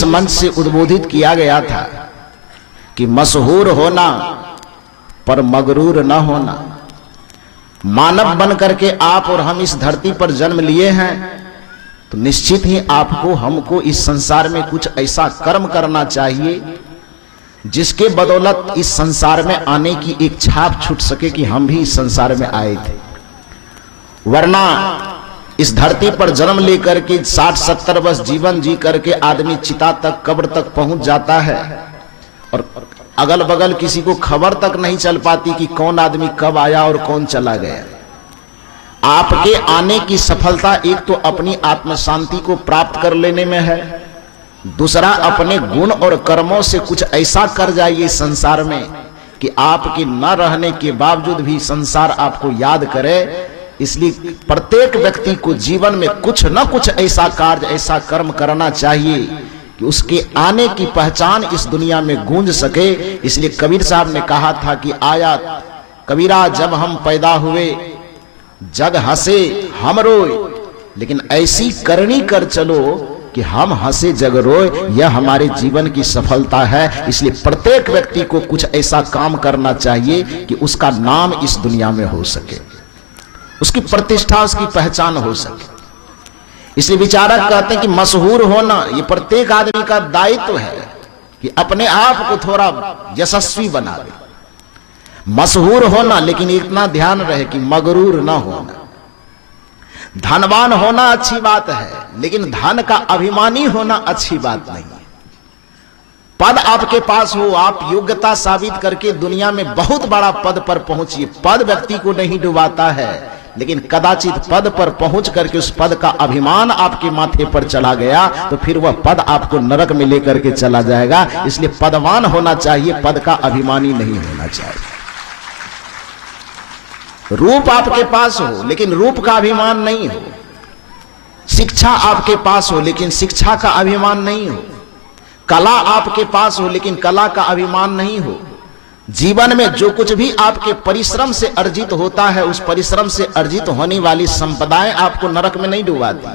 इस मंच से उद्बोधित किया गया था कि मशहूर होना पर मगरूर न होना। मानव बन करके आप और हम इस धरती पर जन्म लिए हैं तो निश्चित ही आपको हमको इस संसार में कुछ ऐसा कर्म करना चाहिए जिसके बदौलत इस संसार में आने की एक छाप छूट सके कि हम भी इस संसार में आए थे। वरना इस धरती पर जन्म लेकर के 60-70 वर्ष जीवन जी करके आदमी चिता तक, कब्र तक पहुंच जाता है और अगल बगल किसी को खबर तक नहीं चल पाती कि कौन आदमी कब आया और कौन चला गया। आपके आने की सफलता एक तो अपनी आत्म शांति को प्राप्त कर लेने में है, दूसरा अपने गुण और कर्मों से कुछ ऐसा कर जाइए संसार में कि आपके न रहने के बावजूद भी संसार आपको याद करे। इसलिए प्रत्येक व्यक्ति को जीवन में कुछ न कुछ ऐसा कार्य, ऐसा कर्म करना चाहिए कि उसके आने की पहचान इस दुनिया में गूंज सके। इसलिए कबीर साहब ने कहा था कि आया कबीरा जब हम पैदा हुए जग हंसे हम रोए, लेकिन ऐसी करनी कर चलो कि हम हंसे जग रोए। यह हमारे जीवन की सफलता है। इसलिए प्रत्येक व्यक्ति को कुछ ऐसा काम करना चाहिए कि उसका नाम इस दुनिया में हो सके, उसकी प्रतिष्ठा, उसकी पहचान हो सके। इसलिए विचारक कहते हैं कि मशहूर होना ये प्रत्येक आदमी का दायित्व है कि अपने आप को थोड़ा यशस्वी बना दे। मशहूर होना, लेकिन इतना ध्यान रहे कि मगरूर ना होना। धनवान होना अच्छी बात है, लेकिन धन का अभिमानी होना अच्छी बात नहीं है। पद आपके पास हो, आप योग्यता साबित करके दुनिया में बहुत बड़ा पद पर पहुंचिए। पद व्यक्ति को नहीं डुबाता है, लेकिन कदाचित पद पर पहुंच करके उस पद का अभिमान आपके माथे पर चला गया तो फिर वह पद आपको नरक में लेकर के चला जाएगा। इसलिए पदवान होना चाहिए, पद का अभिमानी नहीं होना चाहिए। रूप आपके पास हो लेकिन रूप का अभिमान नहीं हो, शिक्षा आपके पास हो लेकिन शिक्षा का अभिमान नहीं हो, कला आपके पास हो लेकिन कला का अभिमान नहीं हो। जीवन में जो कुछ भी आपके परिश्रम से अर्जित होता है, उस परिश्रम से अर्जित होने वाली संपदाएं आपको नरक में नहीं डुबाती,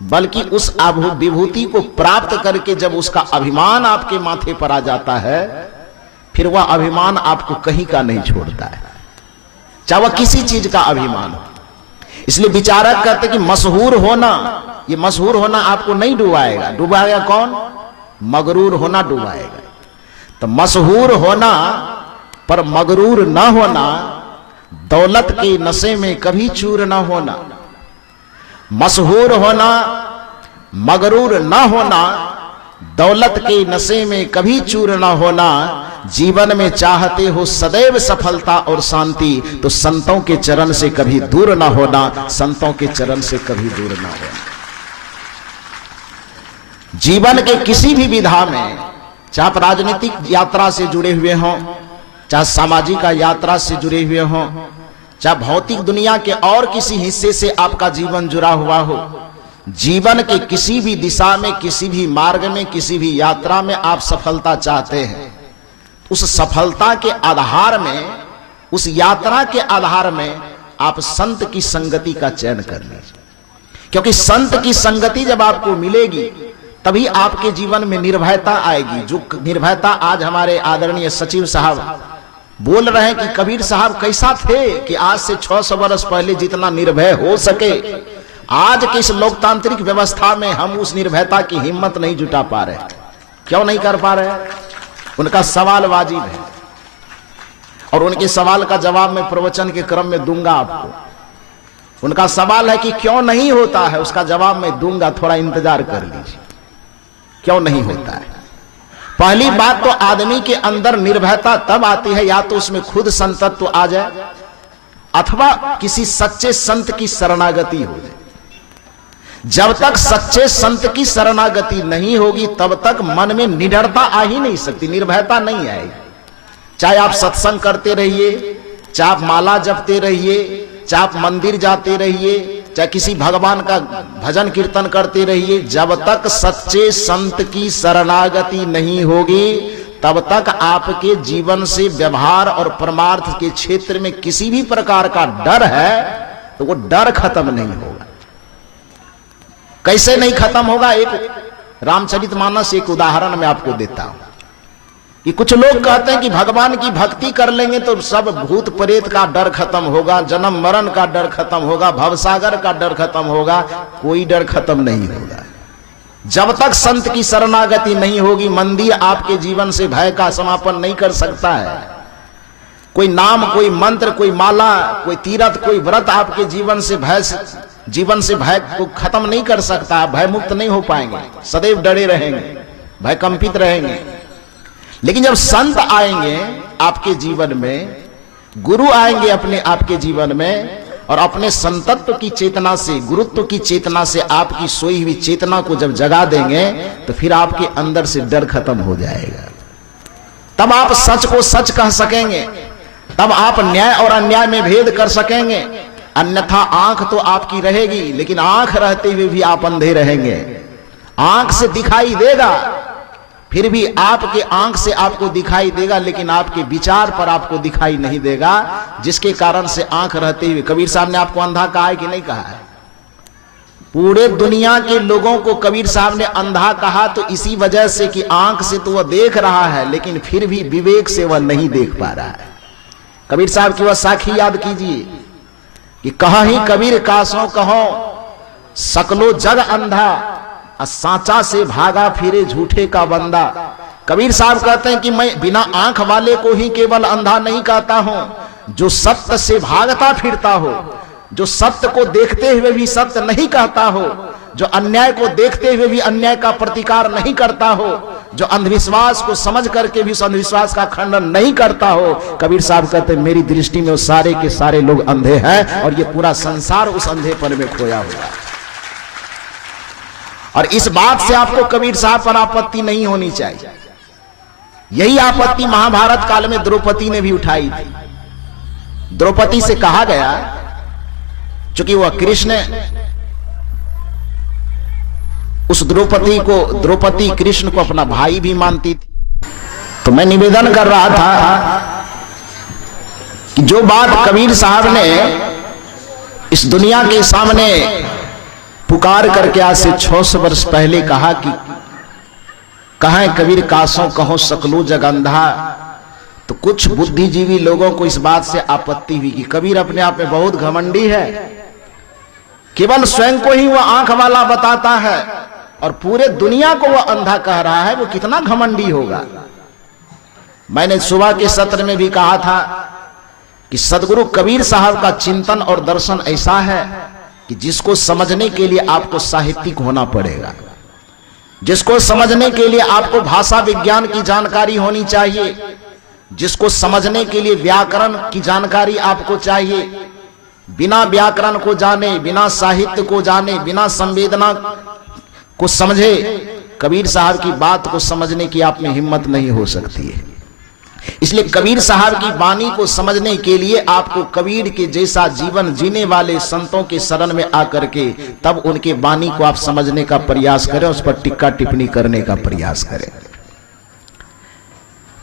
बल्कि उस विभूति को प्राप्त करके जब उसका अभिमान आपके माथे पर आ जाता है, फिर वह अभिमान आपको कहीं का नहीं छोड़ता है, चाहे वह किसी चीज का अभिमान हो। इसलिए विचारक कहते कि मशहूर होना, ये मशहूर होना आपको नहीं डुबाएगा। डुबाएगा कौन? मगरूर होना डुबाएगा। तो मशहूर होना पर मगरूर ना होना, दौलत के नशे में कभी चूर ना होना। मशहूर होना, मगरूर ना होना, दौलत के नशे में कभी चूर ना होना। जीवन में चाहते हो सदैव सफलता और शांति, तो संतों के चरण से कभी दूर ना होना, संतों के चरण से कभी दूर ना होना। जीवन के किसी भी विधा में, चाहे आप राजनीतिक यात्रा से जुड़े हुए हों, चाहे सामाजिक यात्रा से जुड़े हुए हों, चाहे भौतिक दुनिया के और किसी हिस्से से आपका जीवन जुड़ा हुआ हो, जीवन के किसी भी दिशा में, किसी भी मार्ग में, किसी भी यात्रा में आप सफलता चाहते हैं, उस सफलता के आधार में, उस यात्रा के आधार में आप संत की संगति का चयन कर लीजिए। क्योंकि संत की संगति जब आपको मिलेगी तभी आपके जीवन में निर्भयता आएगी। जो निर्भयता आज हमारे आदरणीय सचिव साहब बोल रहे हैं कि कबीर साहब कैसा थे कि आज से 600 वर्ष पहले जितना निर्भय हो सके, आज के इस लोकतांत्रिक व्यवस्था में हम उस निर्भयता की हिम्मत नहीं जुटा पा रहे। क्यों नहीं कर पा रहे? उनका सवाल वाजिब है और उनके सवाल का जवाब मैं प्रवचन के क्रम में दूंगा आपको। उनका सवाल है कि क्यों नहीं होता है, उसका जवाब मैं दूंगा, थोड़ा इंतजार कर लीजिए। क्यों नहीं होता है? पहली बात तो आदमी के अंदर निर्भयता तब आती है या तो उसमें खुद संतत्व आ जाए अथवा किसी सच्चे संत की शरणागति हो जाए। जब तक सच्चे संत की शरणागति नहीं होगी तब तक मन में निडरता आ ही नहीं सकती, निर्भयता नहीं आएगी। चाहे आप सत्संग करते रहिए, चाहे आप माला जपते रहिए, चाहे आप मंदिर जाते रहिए, चाहे किसी भगवान का भजन कीर्तन करते रहिए, जब तक सच्चे संत की शरणागति नहीं होगी तब तक आपके जीवन से व्यवहार और परमार्थ के क्षेत्र में किसी भी प्रकार का डर है तो वो डर खत्म नहीं होगा। कैसे नहीं खत्म होगा? एक रामचरितमानस एक उदाहरण मैं आपको देता हूं कि कुछ लोग कहते हैं कि भगवान की भक्ति कर लेंगे तो सब भूत प्रेत का डर खत्म होगा, जन्म मरण का डर खत्म होगा, भवसागर का डर खत्म होगा। कोई डर खत्म नहीं होगा। जब तक संत की शरणागति नहीं होगी, मंदिर आपके जीवन से भय का समापन नहीं कर सकता है। कोई नाम, कोई मंत्र, कोई माला, कोई तीर्थ, कोई व्रत आपके जीवन से भय को खत्म नहीं कर सकता। आप भय मुक्त नहीं हो पाएंगे, सदैव डरे रहेंगे, भय कंपित रहेंगे। लेकिन जब संत आएंगे आपके जीवन में, गुरु आएंगे अपने आपके जीवन में, और अपने संतत्व की चेतना से, गुरुत्व की चेतना से आपकी सोई हुई चेतना को जब जगा देंगे तो फिर आपके अंदर से डर खत्म हो जाएगा। तब आप सच को सच कह सकेंगे, तब आप न्याय और अन्याय में भेद कर सकेंगे। अन्यथा आंख तो आपकी रहेगी, लेकिन आंख रहते हुए भी आप अंधे रहेंगे। आंख से दिखाई देगा, फिर भी आपके आंख से आपको दिखाई देगा, लेकिन आपके विचार पर आपको दिखाई नहीं देगा, जिसके कारण से आंख रहते हुए। कबीर साहब ने आपको अंधा कहा है कि नहीं कहा है? पूरे दुनिया के लोगों को कबीर साहब ने अंधा कहा तो इसी वजह से कि आंख से तो वह देख रहा है, लेकिन फिर भी विवेक से वह नहीं देख पा रहा है। कबीर साहब की वह साखी याद कीजिए कि कहीं कबीर कासों कहो सकलो जग अंधा, सांचा से भागा फिरे झूठे का बंदा। कबीर साहब कहते हैं कि मैं बिना आंख वाले को ही केवल अंधा नहीं कहता हूं, जो सत्य से भागता फिरता हो, जो सत्य को देखते हुए भी सत्य नहीं कहता हो, जो अन्याय को देखते हुए भी अन्याय का प्रतिकार नहीं करता हो, जो अंधविश्वास को समझ करके भी उस अंधविश्वास का खंडन नहीं करता हो। कबीर साहब कहते हैं मेरी दृष्टि में वो सारे के सारे लोग अंधे हैं, और ये पूरा संसार उस अंधेपन में खोया हुआ है। और इस बात से आपको कबीर साहब पर आपत्ति नहीं होनी चाहिए। यही आपत्ति महाभारत काल में द्रौपदी ने भी उठाई थी। द्रौपदी से कहा गया, चूंकि वह कृष्ण, उस द्रौपदी कृष्ण को अपना भाई भी मानती थी। तो मैं निवेदन कर रहा था कि जो बात कबीर साहब ने इस दुनिया के सामने पुकार करके आज से 600 वर्ष पहले कहा कि कहें कबीर कासों कहो सकलो जग अंधा, तो कुछ बुद्धिजीवी लोगों को इस बात से आपत्ति हुई कि कबीर अपने आप में बहुत घमंडी है, केवल स्वयं को ही वह आंख वाला बताता है और पूरे दुनिया को वह अंधा कह रहा है, वो कितना घमंडी होगा। मैंने सुबह के सत्र में भी कहा था कि सदगुरु कबीर साहब का चिंतन और दर्शन ऐसा है कि जिसको समझने के लिए आपको साहित्यिक होना पड़ेगा, जिसको समझने के लिए आपको भाषा विज्ञान की जानकारी होनी चाहिए, जिसको समझने के लिए व्याकरण की जानकारी आपको चाहिए। बिना व्याकरण को जाने, बिना साहित्य को जाने, बिना संवेदना को समझे कबीर साहब की बात को समझने की आप में हिम्मत नहीं हो सकती है। इसलिए कबीर साहब की वाणी को समझने के लिए आपको कबीर के जैसा जीवन जीने वाले संतों के शरण में आकर के तब उनके वाणी को आप समझने का प्रयास करें, उस पर टिक्का टिप्पणी करने का प्रयास करें।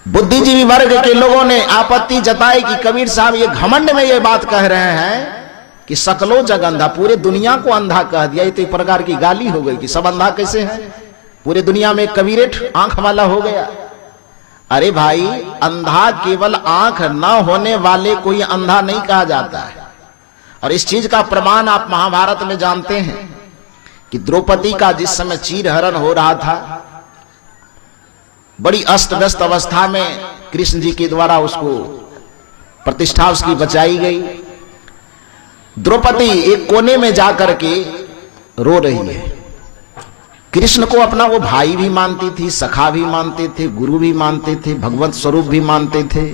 बुद्धिजीवी वर्ग के लोगों ने आपत्ति जताई कि कबीर साहब ये घमंड में ये बात कह रहे हैं कि सकलो जग अंधा, पूरे दुनिया को अंधा कह दिया। ये तो एक प्रकार की गाली हो गई कि सब अंधा कैसे है, पूरे दुनिया में कबीरेट आंख वाला हो गया। अरे भाई, अंधा केवल आंख न होने वाले को ही अंधा नहीं कहा जाता है। और इस चीज का प्रमाण आप महाभारत में जानते हैं कि द्रौपदी का जिस समय चीरहरण हो रहा था, बड़ी अस्त व्यस्त अवस्था में कृष्ण जी के द्वारा उसको प्रतिष्ठा उसकी बचाई गई। द्रौपदी एक कोने में जाकर के रो रही है। कृष्ण को अपना वो भाई भी मानती थी, सखा भी मानते थे, गुरु भी मानते थे, भगवत स्वरूप भी मानते थे।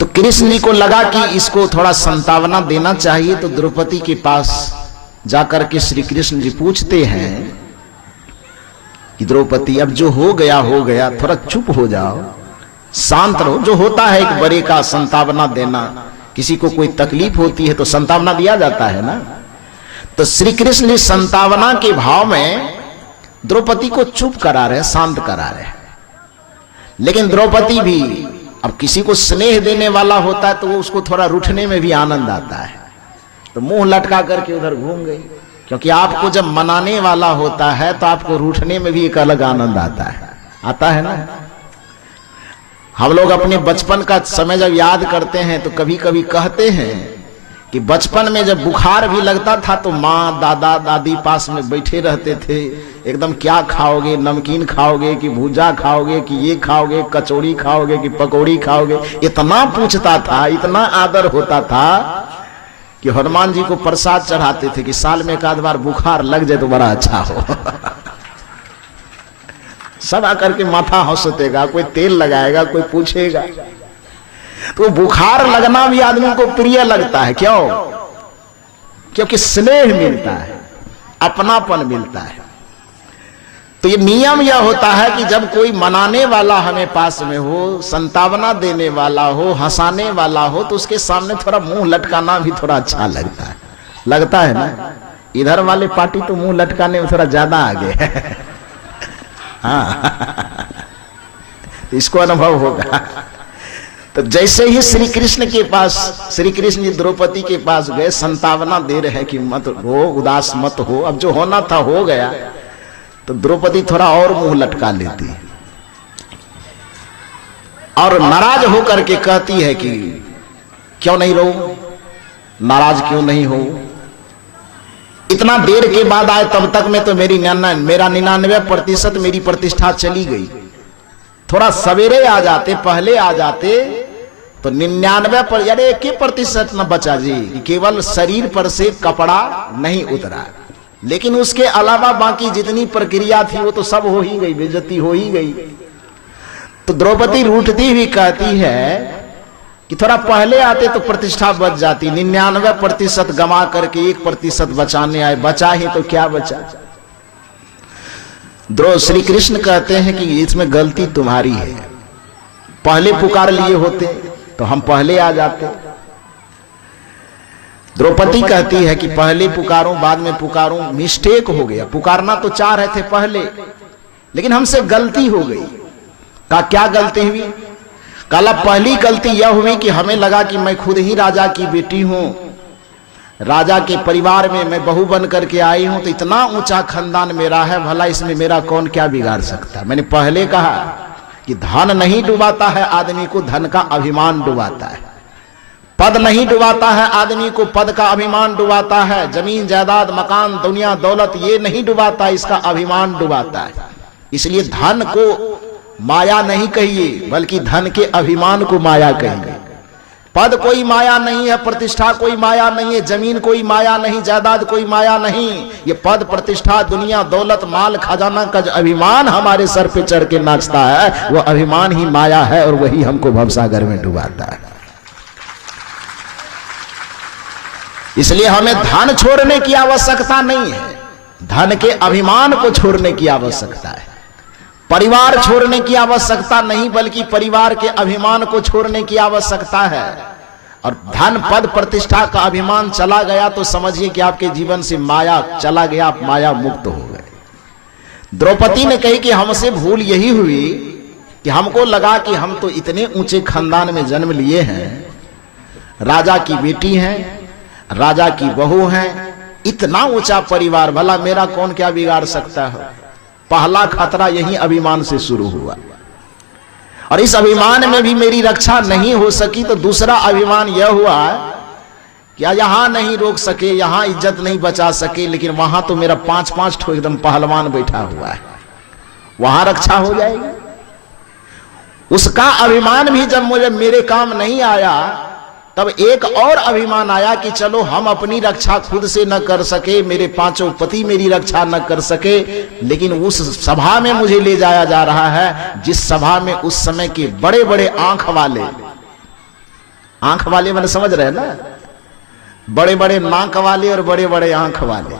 तो कृष्ण जी को लगा कि इसको थोड़ा संतावना देना चाहिए, तो द्रौपदी के पास जाकर के श्री कृष्ण जी पूछते हैं कि द्रौपदी अब जो हो गया, थोड़ा चुप हो जाओ, शांत रहो। जो होता है एक बड़े का संतावना देना, किसी को कोई तकलीफ होती है तो संतावना दिया जाता है ना। तो श्री कृष्ण जी संतावना के भाव में द्रौपदी को चुप करा रहे, शांत करा रहे। लेकिन द्रौपदी भी, अब किसी को स्नेह देने वाला होता है तो वो उसको थोड़ा रूठने में भी आनंद आता है, तो मुंह लटका करके उधर घूम गई। क्योंकि आपको जब मनाने वाला होता है तो आपको रूठने में भी एक अलग आनंद आता है ना। हम लोग अपने बचपन का समय जब याद करते हैं तो कभी कभी कहते हैं कि बचपन में जब बुखार भी लगता था तो माँ दादा दादी पास में बैठे रहते थे, एकदम क्या खाओगे, नमकीन खाओगे कि भूजा खाओगे कि ये खाओगे, कचौड़ी खाओगे कि पकौड़ी खाओगे, इतना पूछता था, इतना आदर होता था कि हनुमान जी को प्रसाद चढ़ाते थे कि साल में एक आध बार बुखार लग जाए तो बड़ा अच्छा हो। सब आकर के माथा हंसतेगा, कोई तेल लगाएगा, कोई पूछेगा। तो बुखार लगना भी आदमी को प्रिय लगता है। क्यों? क्योंकि स्नेह मिलता है, अपनापन मिलता है। तो ये नियम यह होता है कि जब कोई मनाने वाला हमें पास में हो, संतावना देने वाला हो, हंसाने वाला हो, तो उसके सामने थोड़ा मुंह लटकाना भी थोड़ा अच्छा लगता है ना। इधर वाले पार्टी तो मुंह लटकाने में थोड़ा ज्यादा आगे है। हाँ, इसको अनुभव होगा। तो जैसे ही श्री कृष्ण के पास, श्री कृष्ण जी द्रौपदी के पास गए, संतावना दे रहे हैं कि मत रो, उदास मत हो, अब जो होना था हो गया। तो द्रौपदी थोड़ा और मुंह लटका लेती और नाराज होकर के कहती है कि क्यों नहीं रो, नाराज क्यों नहीं हो, इतना देर के बाद आए तब तक में तो मेरा 99% मेरी प्रतिष्ठा चली गई। थोड़ा सवेरे आ जाते, पहले आ जाते तो 99 यानी 1% न बचा जी। केवल शरीर पर से कपड़ा नहीं उतरा, लेकिन उसके अलावा बाकी जितनी प्रक्रिया थी वो तो सब हो ही गई, बेइज्जती हो ही गई। तो द्रौपदी रूठती हुई कहती है कि थोड़ा पहले आते तो प्रतिष्ठा बच जाती, 99% गमा करके 1% बचाने आए, बचा ही तो क्या बचा। श्री कृष्ण कहते हैं कि इसमें गलती तुम्हारी है, पहले पुकार लिए होते तो हम पहले आ जाते। द्रौपदी कहती है कि पहले पुकारूं बाद में पुकारूं, मिस्टेक हो गया, पुकारना तो चाह रहे थे पहले, लेकिन हमसे गलती हो गई। कहा क्या गलती हुई? कहा पहली गलती यह हुई कि हमें लगा कि मैं खुद ही राजा की बेटी हूं, राजा के परिवार में मैं बहू बन करके आई हूं, तो इतना ऊंचा खानदान मेरा है, भला इसमें मेरा कौन क्या बिगाड़ सकता। मैंने पहले कहा कि धन नहीं डुबाता है आदमी को, धन का अभिमान डुबाता है। पद नहीं डुबाता है आदमी को, पद का अभिमान डुबाता है। जमीन जायदाद मकान दुनिया दौलत ये नहीं डुबाता, इसका अभिमान डुबाता है। इसलिए धन को माया नहीं कहिए, बल्कि धन के अभिमान को माया कहिए। पद कोई माया नहीं है, प्रतिष्ठा कोई माया नहीं है, जमीन कोई माया नहीं, जायदाद कोई माया नहीं। ये पद प्रतिष्ठा दुनिया दौलत माल खजाना का अभिमान हमारे सर पे चढ़ के नाचता है, वो अभिमान ही माया है और वही हमको भवसागर में डुबाता है। इसलिए हमें धन छोड़ने की आवश्यकता नहीं है, धन के अभिमान को छोड़ने की आवश्यकता है। परिवार छोड़ने की आवश्यकता नहीं, बल्कि परिवार के अभिमान को छोड़ने की आवश्यकता है। और धन पद प्रतिष्ठा का अभिमान चला गया तो समझिए कि आपके जीवन से माया चला गया, आप माया मुक्त हो गए। द्रौपदी ने कही कि हमसे भूल यही हुई कि हमको लगा कि हम तो इतने ऊंचे खानदान में जन्म लिए हैं, राजा की बेटी हैं, राजा की बहू हैं, इतना ऊंचा परिवार, भला मेरा कौन क्या बिगाड़ सकता है। पहला खतरा यही अभिमान से शुरू हुआ, और इस अभिमान में भी मेरी रक्षा नहीं हो सकी तो दूसरा अभिमान यह हुआ कि यहां नहीं रोक सके, यहां इज्जत नहीं बचा सके, लेकिन वहां तो मेरा 5-5 ठो एकदम पहलवान बैठा हुआ है, वहां रक्षा हो जाएगी। उसका अभिमान भी जब मुझे मेरे काम नहीं आया, तब एक और अभिमान आया कि चलो हम अपनी रक्षा खुद से न कर सके, मेरे 5 पति मेरी रक्षा न कर सके, लेकिन उस सभा में मुझे ले जाया जा रहा है जिस सभा में उस समय के बड़े बड़े आंख वाले मैंने समझ रहे हैं ना, बड़े बड़े नाक वाले और बड़े बड़े आंख वाले,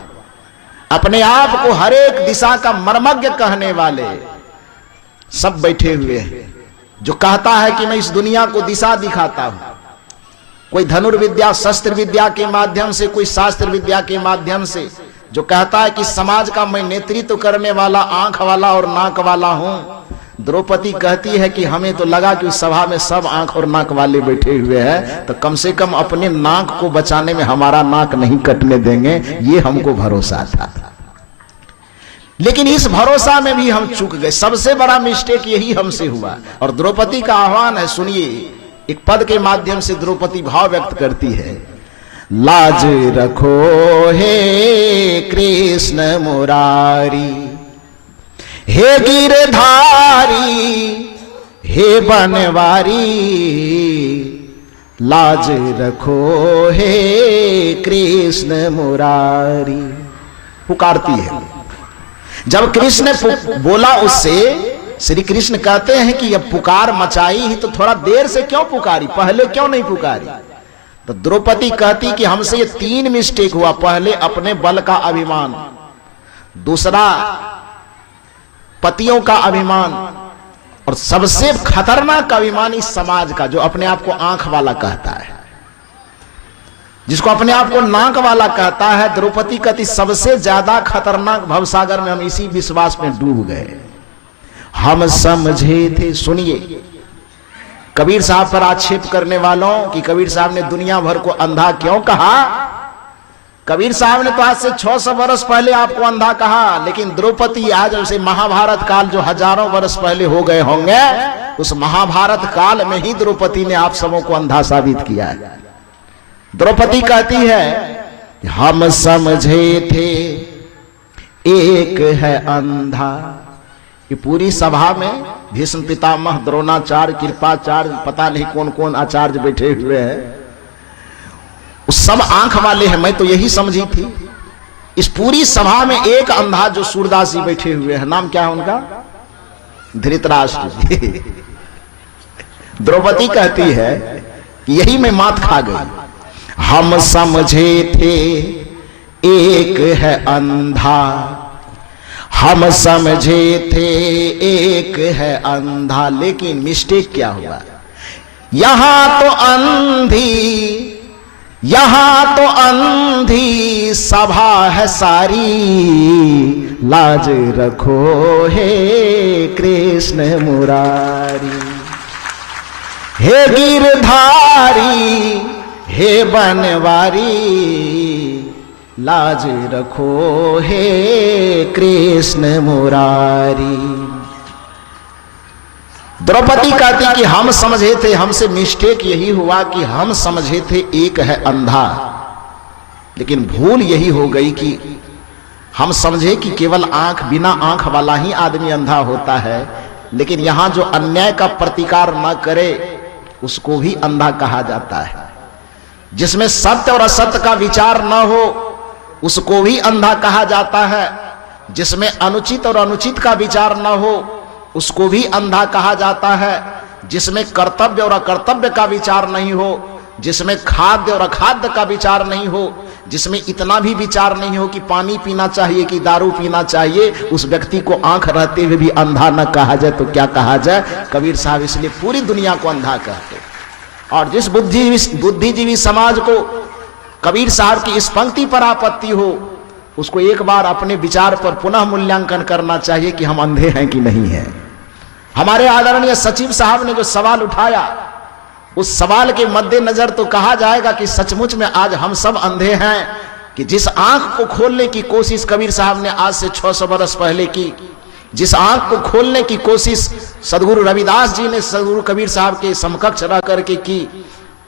अपने आप को हर एक दिशा का मर्मज्ञ कहने वाले सब बैठे हुए हैं। जो कहता है कि मैं इस दुनिया को दिशा दिखाता हूं, कोई धनुर्विद्या शस्त्र विद्या के माध्यम से, कोई शास्त्र विद्या के माध्यम से, जो कहता है कि समाज का मैं नेतृत्व करने वाला आंख वाला और नाक वाला हूं, द्रौपदी कहती है कि हमें तो लगा कि उस सभा में सब आंख और नाक वाले बैठे हुए हैं, तो कम से कम अपने नाक को बचाने में हमारा नाक नहीं कटने देंगे, ये हमको भरोसा था। लेकिन इस भरोसा में भी हम चूक गए। सबसे बड़ा मिस्टेक यही हमसे हुआ। और द्रौपदी का आह्वान है, सुनिए, एक पद के माध्यम से द्रौपदी भाव व्यक्त करती है। लाज रखो हे कृष्ण मुरारी, हे गिरधारी, हे बनवारी, लाज रखो हे कृष्ण मुरारी। पुकारती है। जब कृष्ण ने बोला उससे, श्री कृष्ण कहते हैं कि अब पुकार मचाई ही तो थोड़ा देर से क्यों पुकारी, पहले क्यों नहीं पुकारी? तो द्रौपदी कहती कि हमसे ये 3 मिस्टेक हुआ। पहले अपने बल का अभिमान, दूसरा पतियों का अभिमान, और सबसे खतरनाक अभिमान इस समाज का, जो अपने आप को आंख वाला कहता है, जिसको अपने आप को नाक वाला कहता है। द्रौपदी कहती सबसे ज्यादा खतरनाक भवसागर में हम इसी विश्वास में डूब गए। हम समझे थे, सुनिए, कबीर साहब पर आक्षेप करने वालों कि कबीर साहब ने दुनिया भर को अंधा क्यों कहा। कबीर साहब ने तो आज से 600 वर्ष पहले आपको अंधा कहा, लेकिन द्रौपदी आज से महाभारत काल जो हजारों वर्ष पहले हो गए होंगे, उस महाभारत काल में ही द्रौपदी ने आप सबों को अंधा साबित किया है। द्रौपदी कहती है हम समझे थे एक है अंधा। ये पूरी सभा में भीष्म पितामह, द्रोणाचार्य, कृपाचार्य, पता नहीं कौन कौन आचार्य बैठे हुए हैं, उस सब आंख वाले हैं। मैं तो यही समझी थी। इस पूरी सभा में एक अंधा जो सूरदास जी बैठे हुए हैं, नाम क्या है उनका? धृतराष्ट्र। द्रौपदी कहती है कि यही मैं मात खा गई। हम समझे थे एक है अंधा, हम समझे थे एक है अंधा, लेकिन मिस्टेक क्या हुआ? यहां तो अंधी, यहां तो अंधी सभा है सारी, लाज रखो हे कृष्ण मुरारी, हे गिरधारी, हे बनवारी, लाज रखो हे कृष्ण मुरारी। द्रौपदी कहती कि हम समझे थे, हमसे मिस्टेक यही हुआ कि हम समझे थे एक है अंधा, लेकिन भूल यही हो गई कि हम समझे कि केवल आंख, बिना आंख वाला ही आदमी अंधा होता है, लेकिन यहां जो अन्याय का प्रतिकार न करे उसको भी अंधा कहा जाता है। जिसमें सत्य और असत्य का विचार न हो उसको भी अंधा कहा जाता है। जिसमें अनुचित और अनुचित का विचार न हो उसको भी अंधा कहा जाता है। जिसमें कर्तव्य और अकर्तव्य का विचार नहीं हो, जिसमें खाद्य और अखाद्य का विचार नहीं हो, जिसमें इतना भी विचार नहीं हो कि पानी पीना चाहिए कि दारू पीना चाहिए, उस व्यक्ति को आंख रहते हुए भी अंधा न कहा जाए तो क्या कहा जाए? कबीर साहब इसलिए पूरी दुनिया को अंधा कहते। और जिस बुद्धिजीवी समाज को कबीर साहब की इस पंक्ति पर आपत्ति हो, उसको एक बार अपने विचार पर पुनः मूल्यांकन करना चाहिए कि हम अंधे हैं कि नहीं हैं। हमारे आदरणीय सचिव साहब ने जो सवाल उठाया, उस सवाल के मद्देनजर तो कहा जाएगा कि सचमुच में आज हम सब अंधे हैं कि जिस आंख को खोलने की कोशिश कबीर साहब ने आज से 600 वर्ष पहले की, जिस आंख को खोलने की कोशिश सदगुरु रविदास जी ने सदगुरु कबीर साहब के समकक्ष रह करके की,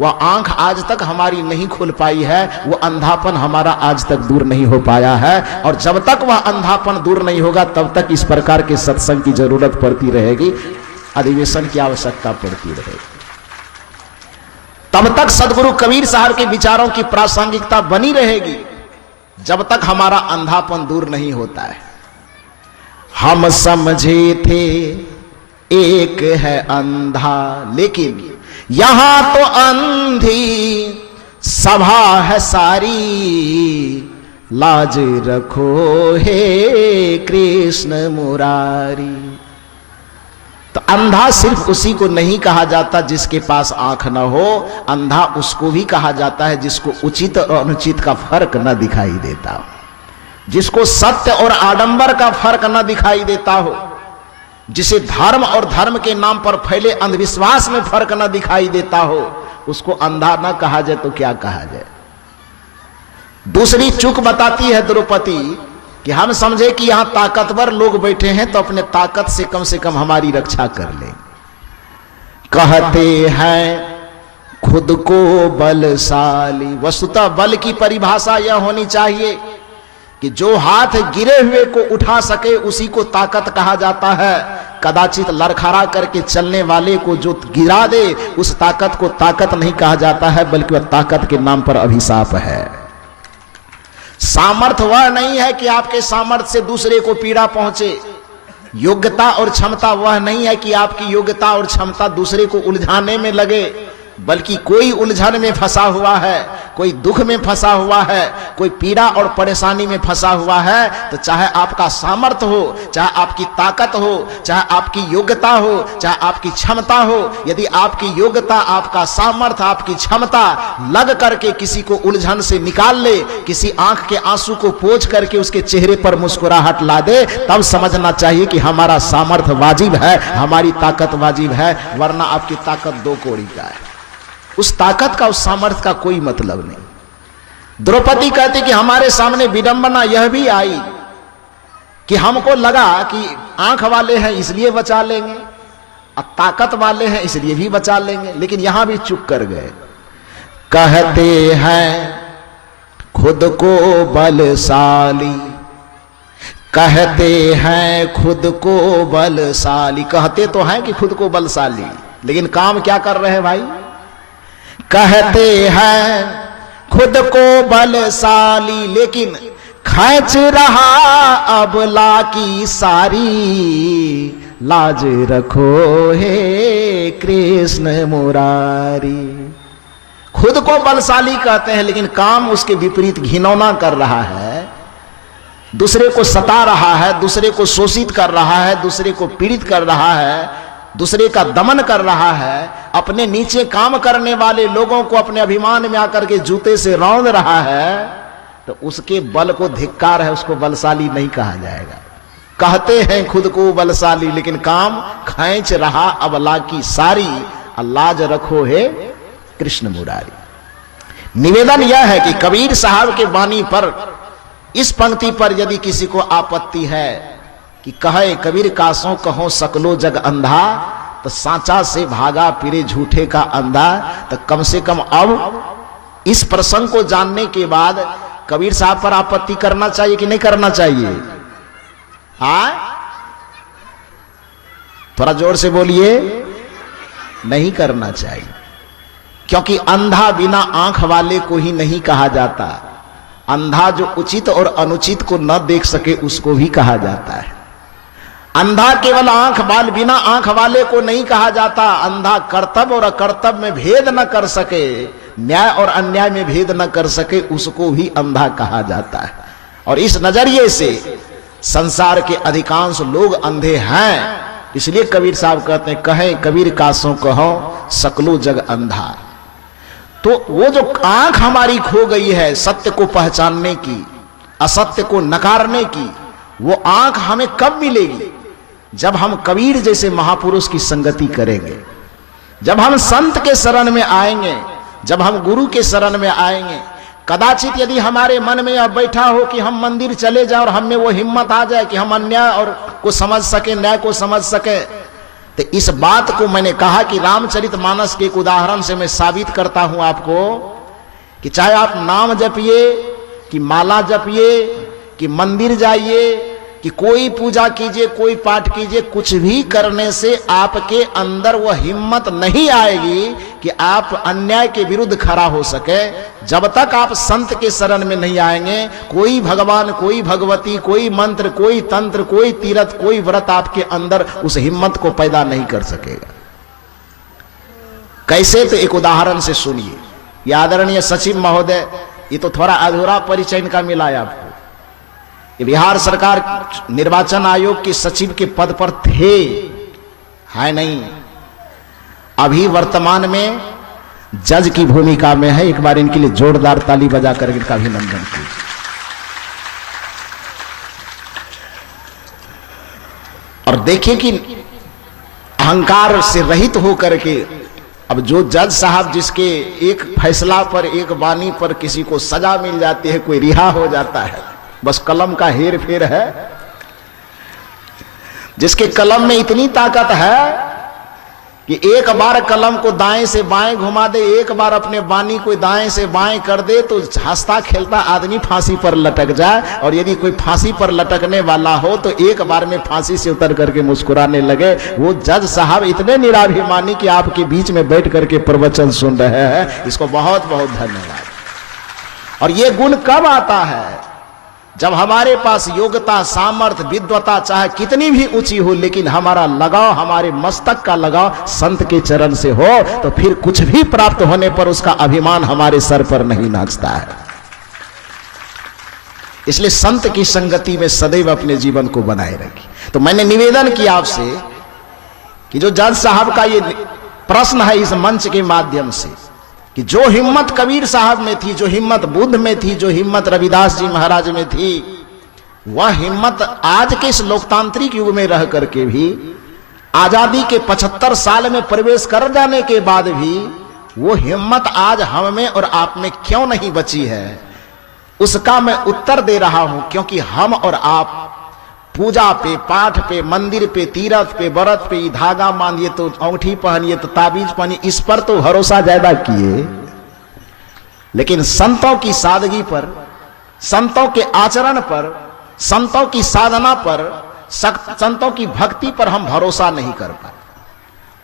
वह आंख आज तक हमारी नहीं खुल पाई है। वो अंधापन हमारा आज तक दूर नहीं हो पाया है। और जब तक वह अंधापन दूर नहीं होगा तब तक इस प्रकार के सत्संग की जरूरत पड़ती रहेगी, अधिवेशन की आवश्यकता पड़ती रहेगी। तब तक सदगुरु कबीर साहब के विचारों की प्रासंगिकता बनी रहेगी जब तक हमारा अंधापन दूर नहीं होता है। हम समझे थे एक है अंधा, लेकिन यहां तो अंधी सभा है सारी, लाज रखो हे कृष्ण मुरारी। तो अंधा सिर्फ उसी को नहीं कहा जाता जिसके पास आंख न हो, अंधा उसको भी कहा जाता है जिसको उचित और अनुचित का फर्क न दिखाई देता हो, जिसको सत्य और आडंबर का फर्क न दिखाई देता हो, जिसे धर्म और धर्म के नाम पर फैले अंधविश्वास में फर्क न दिखाई देता हो, उसको अंधा न कहा जाए तो क्या कहा जाए। दूसरी चूक बताती है द्रौपदी कि हम समझे कि यहां ताकतवर लोग बैठे हैं तो अपने ताकत से कम हमारी रक्षा कर ले। कहते हैं खुद को बलशाली। वस्तुतः बल की परिभाषा यह होनी चाहिए कि जो हाथ गिरे हुए को उठा सके उसी को ताकत कहा जाता है। कदाचित लड़खड़ा करके चलने वाले को जो गिरा दे उस ताकत को ताकत नहीं कहा जाता है, बल्कि वह ताकत के नाम पर अभिशाप है। सामर्थ्य वह नहीं है कि आपके सामर्थ्य से दूसरे को पीड़ा पहुंचे। योग्यता और क्षमता वह नहीं है कि आपकी योग्यता और क्षमता दूसरे को उलझाने में लगे, बल्कि कोई उलझन में फंसा हुआ है, कोई दुख में फंसा हुआ है, कोई पीड़ा और परेशानी में फंसा हुआ है, तो चाहे आपका सामर्थ्य हो, चाहे आपकी ताकत हो, चाहे आपकी योग्यता हो, चाहे आपकी क्षमता हो, यदि आपकी योग्यता, आपका सामर्थ्य, आपकी क्षमता लग करके किसी को उलझन से निकाल ले, किसी आंख के आंसू को पोंछ करके उसके चेहरे पर मुस्कुराहट ला दे, तब समझना चाहिए कि हमारा सामर्थ्य वाजिब है, हमारी ताकत वाजिब है, वरना आपकी ताकत दो कौड़ी का है। उस ताकत का, उस सामर्थ्य का कोई मतलब नहीं। द्रौपदी कहती कि हमारे सामने विडंबना यह भी आई कि हमको लगा कि आंख वाले हैं इसलिए बचा लेंगे और ताकत वाले हैं इसलिए भी बचा लेंगे, लेकिन यहां भी चुप कर गए। कहते हैं खुद को बलशाली, कहते हैं खुद को बलशाली। कहते तो हैं कि खुद को बलशाली, लेकिन काम क्या कर रहे हैं भाई? कहते हैं खुद को बलशाली, लेकिन खींच रहा अबला की सारी। लाज रखो हे कृष्ण मुरारी। खुद को बलशाली कहते हैं, लेकिन काम उसके विपरीत घिनौना कर रहा है, दूसरे को सता रहा है, दूसरे को शोषित कर रहा है, दूसरे को पीड़ित कर रहा है, दूसरे का दमन कर रहा है, अपने नीचे काम करने वाले लोगों को अपने अभिमान में आकर के जूते से रौंद रहा है, तो उसके बल को धिक्कार है, उसको बलशाली नहीं कहा जाएगा। कहते हैं खुद को बलशाली, लेकिन काम खींच रहा अबला की सारी। लाज रखो हे कृष्ण मुरारी। निवेदन यह है कि कबीर साहब के वाणी पर, इस पंक्ति पर यदि किसी को आपत्ति है कि कहे कबीर कासों कहो सकलो जग अंधा, तो सांचा से भागा फिरे झूठे का अंधा, तो कम से कम अब इस प्रसंग को जानने के बाद कबीर साहब पर आपत्ति करना चाहिए कि नहीं करना चाहिए? हाँ, थोड़ा जोर से बोलिए। नहीं करना चाहिए, क्योंकि अंधा बिना आंख वाले को ही नहीं कहा जाता। अंधा जो उचित और अनुचित को न देख सके उसको भी कहा जाता है। अंधा केवल आंख वाले, बिना आंख वाले को नहीं कहा जाता। अंधा कर्तव्य और अकर्तव्य में भेद न कर सके, न्याय और अन्याय में भेद न कर सके, उसको भी अंधा कहा जाता है। और इस नजरिए से संसार के अधिकांश लोग अंधे हैं। इसलिए कबीर साहब कहते हैं कहे कबीर कासों कहो सकलो जग अंधा। तो वो जो आंख हमारी खो गई है सत्य को पहचानने की, असत्य को नकारने की, वो आंख हमें कब मिलेगी? जब हम कबीर जैसे महापुरुष की संगति करेंगे, जब हम संत के शरण में आएंगे, जब हम गुरु के शरण में आएंगे। कदाचित यदि हमारे मन में यह बैठा हो कि हम मंदिर चले जाए और हम में वो हिम्मत आ जाए कि हम अन्याय और को समझ सके, न्याय को समझ सके, तो इस बात को मैंने कहा कि रामचरितमानस के एक उदाहरण से मैं साबित करता हूं आपको कि चाहे आप नाम जपिए, कि माला जपिए, कि मंदिर जाइए, कि कोई पूजा कीजिए, कोई पाठ कीजिए, कुछ भी करने से आपके अंदर वह हिम्मत नहीं आएगी कि आप अन्याय के विरुद्ध खड़ा हो सके। जब तक आप संत के शरण में नहीं आएंगे, कोई भगवान, कोई भगवती, कोई मंत्र, कोई तंत्र, कोई तीर्थ, कोई व्रत आपके अंदर उस हिम्मत को पैदा नहीं कर सकेगा। कैसे? तो एक उदाहरण से सुनिए। ये आदरणीय सचिव महोदय, ये तो थोड़ा अधूरा परिचय इनका मिला है आपको। ये बिहार सरकार निर्वाचन आयोग के सचिव के पद पर थे, है नहीं, अभी वर्तमान में जज की भूमिका में है। एक बार इनके लिए जोरदार ताली बजाकर इनका अभिनंदन कीजिए। और देखें कि अहंकार से रहित होकर के अब जो जज साहब जिसके एक फैसला पर, एक वाणी पर किसी को सजा मिल जाती है, कोई रिहा हो जाता है, बस कलम का हेर फेर है। जिसके कलम में इतनी ताकत है कि एक बार कलम को दाएं से बाएं घुमा दे, एक बार अपने वाणी को दाएं से बाएं कर दे, तो हंसता खेलता आदमी फांसी पर लटक जाए। और यदि कोई फांसी पर लटकने वाला हो तो एक बार में फांसी से उतर करके मुस्कुराने लगे। वो जज साहब इतने निराभिमानी कि आपके बीच में बैठ करके प्रवचन सुन रहे हैं, इसको बहुत बहुत धन्यवाद। और ये गुण कब आता है? जब हमारे पास योग्यता, सामर्थ्य, विद्वता चाहे कितनी भी ऊंची हो, लेकिन हमारा लगाव, हमारे मस्तक का लगाव संत के चरण से हो, तो फिर कुछ भी प्राप्त होने पर उसका अभिमान हमारे सर पर नहीं नाचता है। इसलिए संत की संगति में सदैव अपने जीवन को बनाए रखिए। तो मैंने निवेदन किया आपसे कि जो जज साहब का ये प्रश्न है इस मंच के माध्यम से, कि जो हिम्मत कबीर साहब में थी, जो हिम्मत बुद्ध में थी, जो हिम्मत रविदास जी महाराज में थी, वह हिम्मत आज के इस लोकतांत्रिक युग में रह करके भी, आजादी के 75 साल में प्रवेश कर जाने के बाद भी वो हिम्मत आज हम में और आप में क्यों नहीं बची है, उसका मैं उत्तर दे रहा हूं। क्योंकि हम और आप पूजा पे, पाठ पे, मंदिर पे, तीर्थ पे, व्रत पे, धागा बांधिए तो अंगूठी पहनिए तो ताबीज पहनिए, इस पर तो भरोसा ज्यादा किए, लेकिन संतों की सादगी पर, संतों के आचरण पर, संतों की साधना पर, संतों की भक्ति पर हम भरोसा नहीं कर पाए।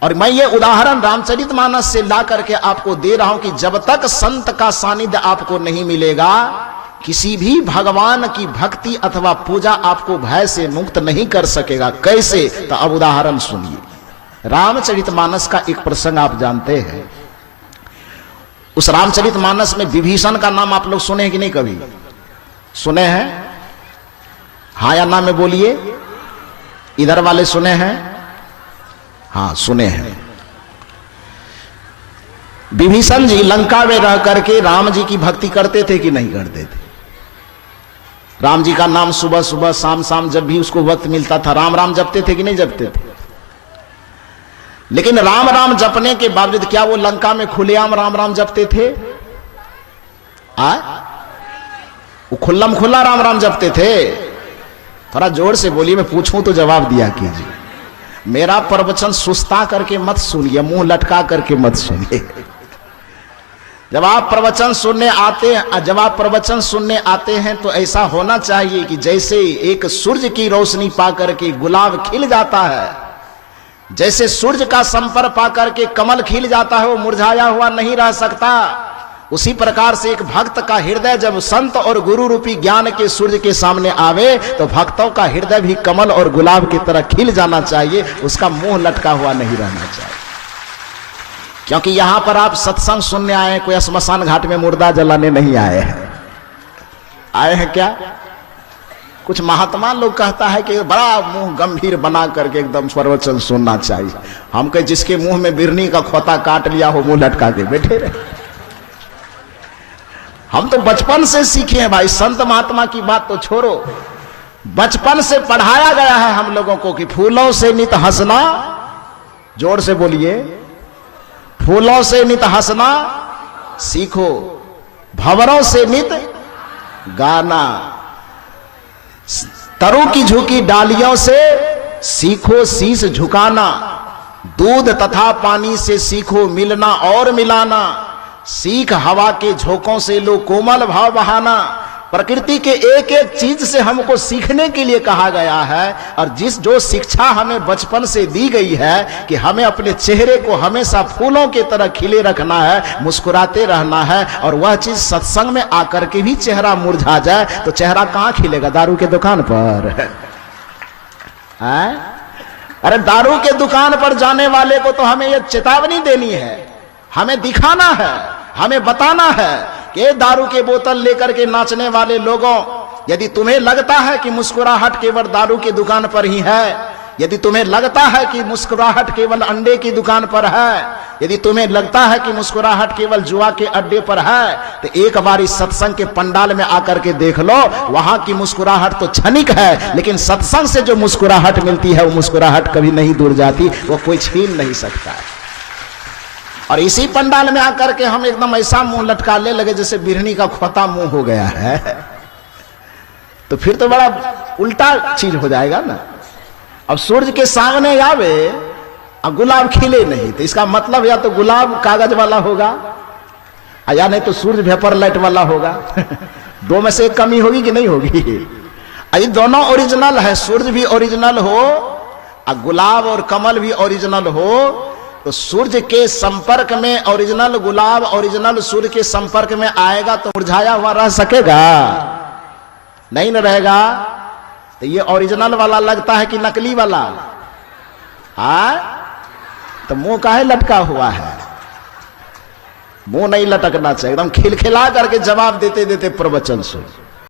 और मैं ये उदाहरण रामचरितमानस से ला करके आपको दे रहा हूं कि जब तक संत का सानिध्य आपको नहीं मिलेगा, किसी भी भगवान की भक्ति अथवा पूजा आपको भय से मुक्त नहीं कर सकेगा। कैसे? तो अब उदाहरण सुनिए। रामचरितमानस का एक प्रसंग आप जानते हैं। उस रामचरितमानस में विभीषण का नाम आप लोग सुने हैं कि नहीं? कभी सुने हैं? हाँ या ना में बोलिए। इधर वाले सुने हैं? हाँ सुने हैं। विभीषण जी लंका में रह करके राम जी की भक्ति करते थे कि नहीं करते थे? राम जी का नाम सुबह सुबह, शाम शाम, जब भी उसको वक्त मिलता था राम राम जपते थे कि नहीं जपते थे? लेकिन राम राम जपने के बावजूद क्या वो लंका में खुलेआम राम राम जपते थे? वो खुल्लम खुल्ला राम राम जपते थे? थोड़ा जोर से बोलिए, मैं पूछूं तो जवाब दिया कीजिए। मेरा प्रवचन सुस्ता करके मत सुनिए, मुंह लटका करके मत सुनिए। जब आप प्रवचन सुनने आते हैं तो ऐसा होना चाहिए कि जैसे एक सूर्य की रोशनी पाकर के गुलाब खिल जाता है, जैसे सूर्य का संपर्क पाकर के कमल खिल जाता है, वो मुरझाया हुआ नहीं रह सकता। उसी प्रकार से एक भक्त का हृदय जब संत और गुरु रूपी ज्ञान के सूर्य के सामने आवे तो भक्तों का हृदय भी कमल और गुलाब की तरह खिल जाना चाहिए, उसका मुंह लटका हुआ नहीं रहना चाहिए। क्योंकि यहां पर आप सत्संग सुनने आए हैं, कोई श्मशान घाट में मुर्दा जलाने नहीं आए हैं। आए हैं क्या? कुछ महात्मा लोग कहता है कि बड़ा मुंह गंभीर बना करके एकदम प्रवचन सुनना चाहिए। हम कहे जिसके मुंह में बिरनी का खोता काट लिया हो मुंह लटका के बैठे रहे। हम तो बचपन से सीखे हैं भाई, संत महात्मा की बात तो छोड़ो, बचपन से पढ़ाया गया है हम लोगों को कि फूलों से नित हंसना, जोर से बोलिए, फूलों से नित हंसना सीखो, भंवरों से नित गाना, तरु की झुकी डालियों से सीखो शीश झुकाना, दूध तथा पानी से सीखो मिलना और मिलाना, सीख हवा के झोंकों से लो कोमल भाव बहाना। प्रकृति के एक एक चीज से हमको सीखने के लिए कहा गया है। और जो शिक्षा हमें बचपन से दी गई है कि हमें अपने चेहरे को हमेशा फूलों की तरह खिले रखना है, मुस्कुराते रहना है, और वह चीज सत्संग में आकर के भी चेहरा मुरझा जाए तो चेहरा कहां खिलेगा? दारू के दुकान पर है? अरे दारू के दुकान पर जाने वाले को तो हमें यह चेतावनी देनी है, हमें दिखाना है, हमें बताना है कि दारू के बोतल लेकर के नाचने वाले लोगों, यदि तुम्हें लगता है कि मुस्कुराहट केवल दारू के दुकान पर ही है, यदि तुम्हें लगता है कि मुस्कुराहट केवल अंडे की दुकान पर है, यदि तुम्हें लगता है कि मुस्कुराहट केवल जुआ के अड्डे पर है, तो एक बार इस सत्संग के पंडाल में आकर के देख लो। वहां की मुस्कुराहट तो क्षणिक है, लेकिन सत्संग से जो मुस्कुराहट मिलती है वो मुस्कुराहट कभी नहीं दूर जाती, वो कोई छीन नहीं सकता है। और इसी पंडाल में आकर के हम एकदम ऐसा मुंह लटकाने लगे जैसे बिरहनी का खोता मुंह हो गया है, तो फिर तो बड़ा उल्टा चीज हो जाएगा ना। अब सूरज के सामने आवे और गुलाब खिले नहीं, तो इसका मतलब या तो गुलाब कागज वाला होगा या नहीं तो सूरज वेपर लाइट वाला होगा। दो में से एक कमी होगी कि नहीं होगी? ये दोनों ओरिजिनल है, सूरज भी ओरिजिनल हो और गुलाब और कमल भी ओरिजिनल हो, तो सूर्य के संपर्क में ओरिजिनल गुलाब ओरिजिनल सूर्य के संपर्क में आएगा तो मुरझाया हुआ रह सकेगा? नहीं न रहेगा। तो ये ओरिजिनल वाला लगता है कि नकली वाला? तो मुंह काहे लटका हुआ है? मुंह नहीं लटकना चाहिए, एकदम खिलखिला करके जवाब देते देते प्रवचन सुन।